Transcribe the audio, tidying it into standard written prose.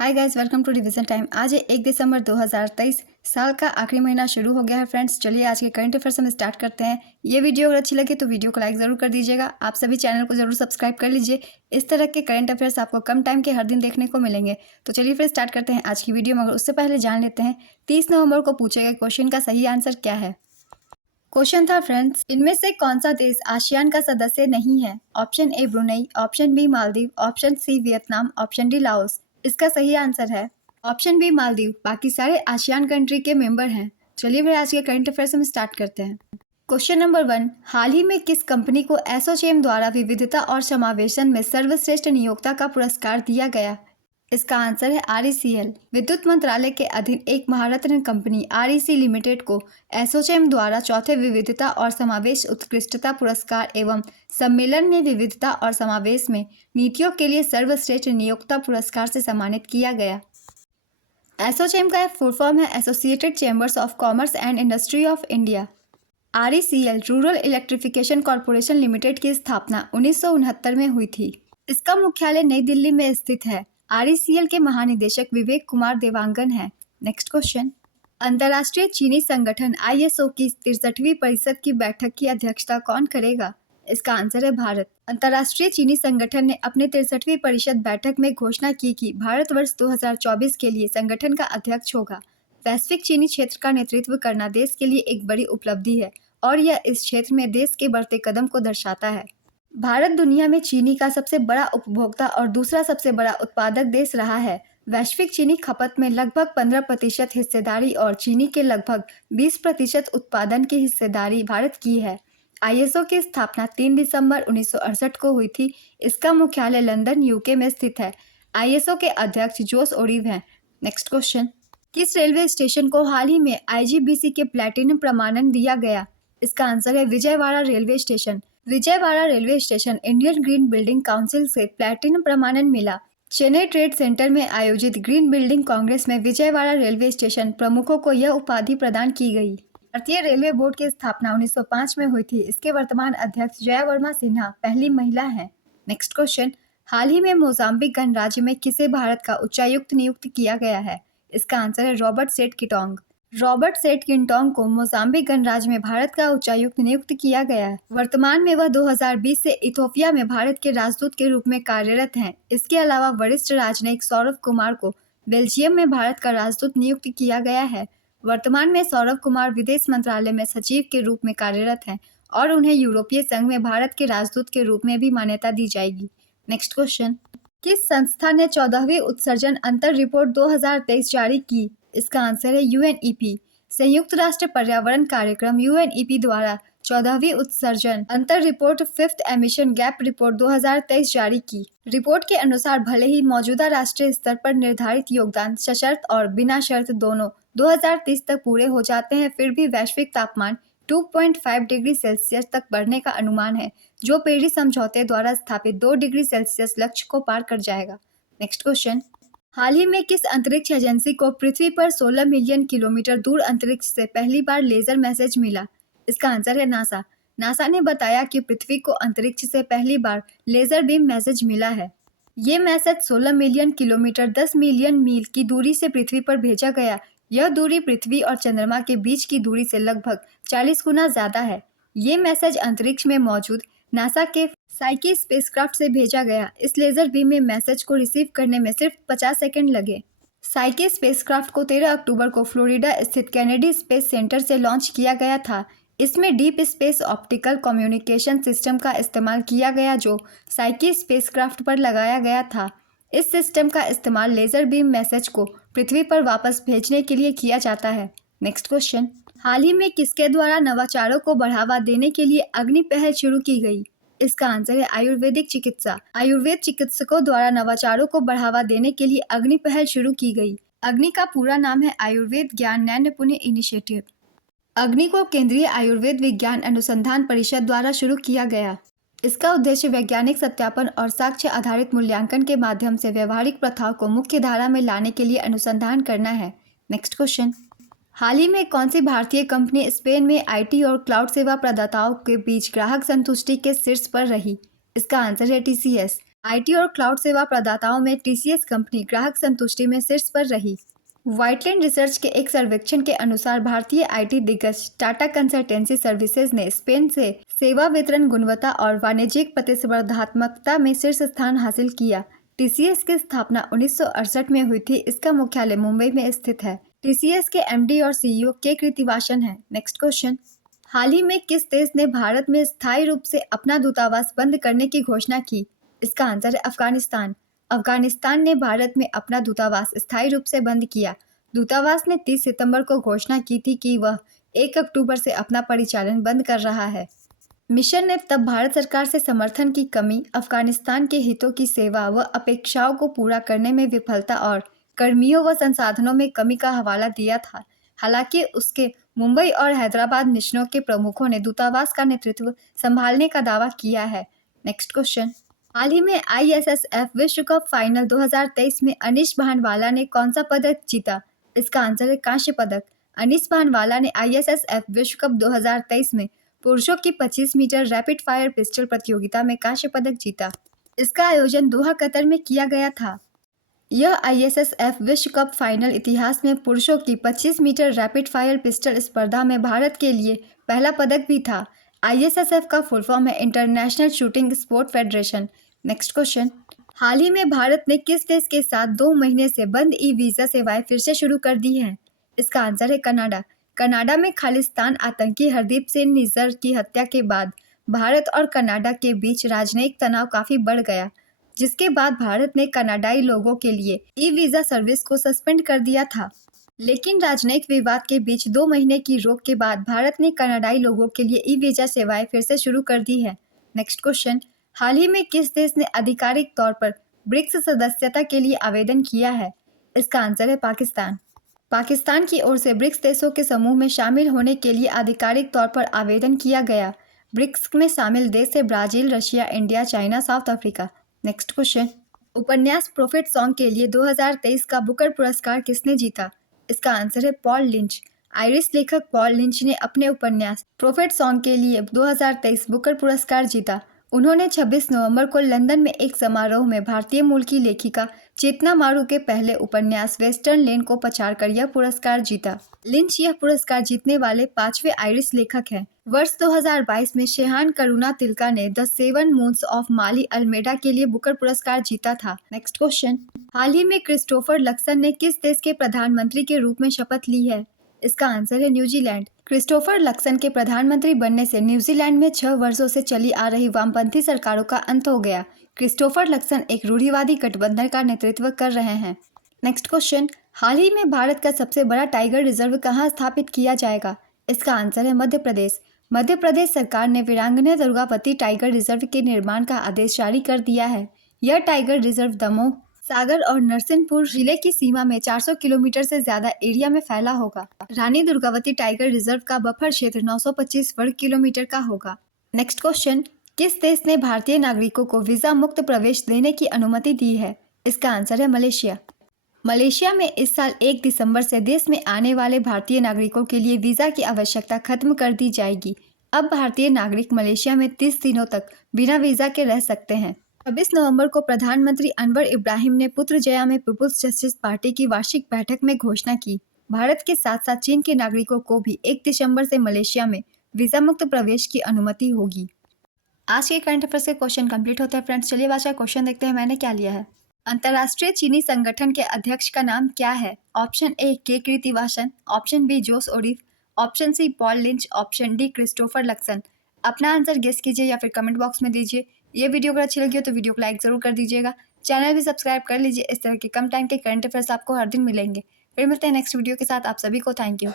Hi guys, welcome to revision time. आज है 1 दिसंबर 2023। साल का आखिरी महीना शुरू हो गया है फ्रेंड्स। चलिए आज के करंट अफेयर्स हम स्टार्ट करते हैं। ये वीडियो अगर अच्छी लगे तो वीडियो को लाइक ज़रूर कर दीजिएगा। आप सभी चैनल को ज़रूर सब्सक्राइब कर लीजिए। इस तरह के करंट अफेयर्स आपको कम टाइम के हर दिन देखने को मिलेंगे। तो चलिए फिर स्टार्ट करते हैं आज की वीडियो। मगर उससे पहले जान लेते हैं 30 नवंबर को पूछे गए क्वेश्चन का सही आंसर क्या है। क्वेश्चन था फ्रेंड्स, इनमें से कौन सा देश आसियान का सदस्य नहीं है। Option A Brunei, option B Maldives, option C Vietnam, option D Laos. इसका सही आंसर है ऑप्शन बी मालदीव। बाकी सारे आसियान कंट्री के मेंबर हैं। चलिए फिर आज के करंट अफेयर्स हम स्टार्ट करते हैं। क्वेश्चन नंबर 1, हाल ही में किस कंपनी को एसोचैम द्वारा विविधता और समावेशन में सर्वश्रेष्ठ नियोक्ता का पुरस्कार दिया गया। इसका आंसर है RECL। विद्युत मंत्रालय के अधीन एक महारत्न कंपनी REC लिमिटेड को एसोचैम द्वारा चौथे विविधता और समावेश उत्कृष्टता पुरस्कार एवं सम्मेलन में विविधता और समावेश में नीतियों के लिए सर्वश्रेष्ठ नियोक्ता पुरस्कार से सम्मानित किया गया। एसोचैम का फुल फॉर्म है associated chambers of commerce and industry of India. RECL rural electrification corporation limited की स्थापना 1969 में हुई थी। इसका मुख्यालय नई दिल्ली में स्थित है। RECL के महानिदेशक विवेक कुमार देवांगन हैं। नेक्स्ट क्वेश्चन, अंतर्राष्ट्रीय चीनी संगठन ISO की 63वीं परिषद की बैठक की अध्यक्षता कौन करेगा। इसका आंसर है भारत। अंतर्राष्ट्रीय चीनी संगठन ने अपनी 63वीं परिषद बैठक में घोषणा की कि भारत वर्ष 2024 के लिए संगठन का अध्यक्ष होगा। वैश्विक चीनी क्षेत्र का नेतृत्व करना देश के लिए एक बड़ी उपलब्धि है और यह इस क्षेत्र में देश के बढ़ते कदम को दर्शाता है। भारत दुनिया में चीनी का सबसे बड़ा उपभोक्ता और दूसरा सबसे बड़ा उत्पादक देश रहा है। वैश्विक चीनी खपत में लगभग 15% हिस्सेदारी और चीनी के लगभग 20% उत्पादन की हिस्सेदारी भारत की है। ISO की स्थापना 3 दिसंबर 1968 को हुई थी। इसका मुख्यालय लंदन UK में स्थित है। ISO के अध्यक्ष जोस ओरिव हैं। नेक्स्ट क्वेश्चन, किस रेलवे स्टेशन को हाल ही में IGBC के प्लैटिनम प्रमाणन दिया गया। इसका आंसर है Vijayawada railway station. Vijayawada railway station Indian green building council से प्लैटिनम प्रमाणन मिला। चेन्नई ट्रेड सेंटर में आयोजित ग्रीन बिल्डिंग कांग्रेस में विजयवाड़ा रेलवे स्टेशन प्रमुखों को यह उपाधि प्रदान की गई। भारतीय रेलवे बोर्ड की स्थापना 1905 में हुई थी। इसके वर्तमान अध्यक्ष जया वर्मा सिन्हा पहली महिला हैं। नेक्स्ट क्वेश्चन, हाल ही में मोजाम्बिक गणराज्य में किसे भारत का उच्चायुक्त नियुक्त किया गया है। इसका आंसर है रॉबर्ट सेठ किटोंग। रॉबर्ट सेठ किटोंग को मोजाम्बिक गणराज्य में भारत का उच्चायुक्त नियुक्त किया गया है। वर्तमान में वह 2020 से इथोपिया में भारत के राजदूत के रूप में कार्यरत हैं। इसके अलावा वरिष्ठ राजनयिक सौरभ कुमार को बेल्जियम में भारत का राजदूत नियुक्त किया गया है। वर्तमान में सौरभ कुमार विदेश मंत्रालय में सचिव के रूप में कार्यरत हैं और उन्हें यूरोपीय संघ में भारत के राजदूत के रूप में भी मान्यता दी जाएगी। नेक्स्ट क्वेश्चन, किस संस्था ने 14वीं उत्सर्जन अंतर रिपोर्ट 2023 जारी की। इसका आंसर है UNEP। संयुक्त राष्ट्र पर्यावरण कार्यक्रम UNEP द्वारा 14वीं उत्सर्जन अंतर report 5th emission gap report 2023 जारी की। रिपोर्ट के अनुसार भले ही मौजूदा राष्ट्रीय स्तर पर निर्धारित योगदान सशर्त और बिना शर्त दोनों 2030 तक पूरे हो जाते हैं, फिर भी वैश्विक तापमान 2.5 डिग्री सेल्सियस तक बढ़ने का अनुमान है, जो पेरिस समझौते द्वारा स्थापित 2 डिग्री सेल्सियस लक्ष्य को पार कर जाएगा। नेक्स्ट क्वेश्चन, हाल ही में किस अंतरिक्ष एजेंसी को पृथ्वी पर 16 मिलियन किलोमीटर दूर अंतरिक्ष से पहली बार लेजर मैसेज मिला। इसका आंसर है नासा। नासा ने बताया कि पृथ्वी को अंतरिक्ष से पहली बार लेजर बीम मैसेज मिला है। ये मैसेज 16 मिलियन किलोमीटर 10 मिलियन मील की दूरी से पृथ्वी पर भेजा गया। यह दूरी पृथ्वी और चंद्रमा के बीच की दूरी से लगभग 40 गुना ज्यादा है। ये मैसेज अंतरिक्ष में मौजूद नासा के साइकी स्पेसक्राफ्ट से भेजा गया। इस लेजर बीम में मैसेज को रिसीव करने में सिर्फ 50 सेकंड लगे। साइकी स्पेसक्राफ्ट को 13 अक्टूबर को फ्लोरिडा स्थित कैनेडी स्पेस सेंटर से लॉन्च किया गया था। इसमें deep space optical communication system का इस्तेमाल किया गया, जो साइकी स्पेसक्राफ्ट पर लगाया गया था। इस सिस्टम का इस्तेमाल लेजर बीम मैसेज को पृथ्वी पर वापस भेजने के लिए किया जाता है। नेक्स्ट क्वेश्चन, हाल ही में किसके द्वारा नवाचारों को बढ़ावा देने के लिए अग्नि पहल शुरू की गई। इसका आंसर है आयुर्वेदिक चिकित्सा। आयुर्वेद चिकित्सकों द्वारा नवाचारों को बढ़ावा देने के लिए अग्नि पहल शुरू की गई। अग्नि का पूरा नाम है आयुर्वेद ज्ञान नैपुण्य इनिशिएटिव। अग्नि को केंद्रीय आयुर्वेद विज्ञान अनुसंधान परिषद द्वारा शुरू किया गया। इसका उद्देश्य वैज्ञानिक सत्यापन और साक्ष्य आधारित मूल्यांकन के माध्यम से व्यवहारिक प्रथाओं को मुख्य धारा में लाने के लिए अनुसंधान करना है। नेक्स्ट क्वेश्चन, हाल ही में कौन सी भारतीय कंपनी स्पेन में IT और क्लाउड सेवा प्रदाताओं के बीच ग्राहक संतुष्टि के शीर्ष पर रही। इसका आंसर है TCS। आईटी और क्लाउड सेवा प्रदाताओं में टीसीएस कंपनी ग्राहक संतुष्टि में शीर्ष पर रही। व्हाइटलैंड रिसर्च के एक सर्वेक्षण के अनुसार भारतीय आईटी दिग्गज टाटा कंसल्टेंसी सर्विसेज ने स्पेन से सेवा वितरण गुणवत्ता और वाणिज्यिक प्रतिस्पर्धात्मकता में शीर्ष स्थान हासिल किया। टीसीएस की स्थापना 1968 में हुई थी। इसका मुख्यालय मुंबई में स्थित है। टीसीएस के एमडी और सीईओ के कृतिवासन है। नेक्स्ट क्वेश्चन, हाल ही में किस देश ने भारत में स्थायी रूप से अपना दूतावास बंद करने की घोषणा की? इसका आंसर है अफगानिस्तान। अफगानिस्तान ने भारत में अपना दूतावास स्थायी रूप से बंद किया। दूतावास ने 30 सितंबर को घोषणा की थी कि वह 1 अक्टूबर से अपना परिचालन बंद कर रहा है। मिशन ने तब भारत सरकार से समर्थन की कमी, अफगानिस्तान के हितों की सेवा व अपेक्षाओं को पूरा करने में विफलता और कर्मियों व संसाधनों में कमी का हवाला दिया था। हालांकि उसके मुंबई और हैदराबाद मिशनों के प्रमुखों ने दूतावास का नेतृत्व संभालने का दावा किया है। नेक्स्ट क्वेश्चन, हाल ही में आईएसएसएफ विश्व कप फाइनल 2023 में अनीश भानवाला ने कौन सा पदक जीता? इसका आंसर है कांस्य पदक। अनीश भानवाला ने आईएसएसएफ विश्व कप 2023 में पुरुषों की 25 मीटर रैपिड फायर पिस्टल प्रतियोगिता में कांस्य पदक जीता। इसका आयोजन दोहा कतर में किया गया था। यह आईएसएसएफ विश्व कप फाइनल इतिहास में पुरुषों की 25 मीटर रैपिड फायर पिस्टल स्पर्धा में भारत के लिए पहला पदक भी था। आईएसएसएफ का फुल फॉर्म है International Shooting Sport Federation. Next question, हाल ही में भारत ने किस देश के साथ 2 महीने से बंद ई वीज़ा सेवाएं फिर से शुरू कर दी हैं? इसका आंसर है कनाडा। कनाडा में खालिस्तान आतंकी हरदीप सिंह निज्जर की हत्या के बाद भारत और कनाडा के बीच राजनयिक तनाव काफ़ी बढ़ गया, जिसके बाद भारत ने कनाडाई लोगों के लिए ई वीज़ा सर्विस को सस्पेंड कर दिया था। लेकिन राजनयिक विवाद के बीच 2 महीने की रोक के बाद भारत ने कनाडाई लोगों के लिए ई वीज़ा सेवाएं फिर से शुरू कर दी है। नेक्स्ट क्वेश्चन, हाल ही में किस देश ने आधिकारिक तौर पर ब्रिक्स सदस्यता के लिए आवेदन किया है? इसका आंसर है पाकिस्तान। पाकिस्तान की ओर से ब्रिक्स देशों के समूह में शामिल होने के लिए आधिकारिक तौर पर आवेदन किया गया। ब्रिक्स में शामिल देश है Brazil, Russia, India, China, south Africa. Next question, उपन्यास प्रोफेट सॉन्ग के लिए 2023 का बुकर पुरस्कार किसने जीता? इसका आंसर है पॉल लिंच। आयरिश लेखक पॉल लिंच ने अपने उपन्यास प्रोफेट सॉन्ग के लिए 2023 बुकर पुरस्कार जीता। उन्होंने 26 नवंबर को लंदन में एक समारोह में भारतीय मूल की लेखिका चेतना मारू के पहले उपन्यास वेस्टर्न लेन को पछाड़कर यह पुरस्कार जीता। लिंच यह पुरस्कार जीतने वाले 5वें आयरिश लेखक हैं। वर्ष 2022 में शेहान करुणातिलका ने the 7 moons of Maali Almeida के लिए बुकर पुरस्कार जीता था। नेक्स्ट क्वेश्चन, हाल ही में क्रिस्टोफर लक्सन ने किस देश के प्रधानमंत्री के रूप में शपथ ली है? इसका आंसर है न्यूजीलैंड। क्रिस्टोफर लक्सन के प्रधानमंत्री बनने से न्यूजीलैंड में 6 वर्षों से चली आ रही वामपंथी सरकारों का अंत हो गया। क्रिस्टोफर लक्सन एक रूढ़िवादी गठबंधन का नेतृत्व कर रहे हैं। नेक्स्ट क्वेश्चन, हाल ही में भारत का सबसे बड़ा टाइगर रिजर्व कहाँ स्थापित किया जाएगा? इसका आंसर है मध्य प्रदेश। मध्य प्रदेश सरकार ने वीरांगना दुर्गावती टाइगर रिजर्व के निर्माण का आदेश जारी कर दिया है। यह टाइगर रिजर्व दमोह, सागर और नरसिंहपुर जिले की सीमा में 400 किलोमीटर से ज्यादा एरिया में फैला होगा। रानी दुर्गावती टाइगर रिजर्व का बफर क्षेत्र 925 वर्ग किलोमीटर का होगा। नेक्स्ट क्वेश्चन, किस देश ने भारतीय नागरिकों को वीजा मुक्त प्रवेश देने की अनुमति दी है? इसका आंसर है मलेशिया। मलेशिया में इस साल 1 दिसंबर से देश में आने वाले भारतीय नागरिकों के लिए वीजा की आवश्यकता खत्म कर दी जाएगी। अब भारतीय नागरिक मलेशिया में 30 दिनों तक बिना वीजा के रह सकते हैं। 26 नवंबर को प्रधानमंत्री अनवर इब्राहिम ने पुत्रजया में पीपुल्स जस्टिस पार्टी की वार्षिक बैठक में घोषणा की। भारत के साथ साथ चीन के नागरिकों को भी 1 दिसंबर से मलेशिया में वीजा मुक्त प्रवेश की अनुमति होगी। आज के करंट अफेयर्स के क्वेश्चन कंप्लीट होते हैं फ्रेंड्स। चलिए आज का क्वेश्चन देखते हैं मैंने क्या लिया है। अंतर्राष्ट्रीय चीनी संगठन के अध्यक्ष का नाम क्या है? Option A K Krithivasan, option B Jose ओरिफ, option C Paul Lynch, option D Christopher Luxon. अपना आंसर गेस कीजिए या फिर कमेंट बॉक्स में दीजिए। ये वीडियो अगर अच्छी लगी हो तो वीडियो को लाइक ज़रूर कर दीजिएगा। चैनल भी सब्सक्राइब कर लीजिए। इस तरह के कम टाइम के करंट अफेयर्स आपको हर दिन मिलेंगे। फिर मिलते हैं नेक्स्ट वीडियो के साथ। आप सभी को थैंक यू।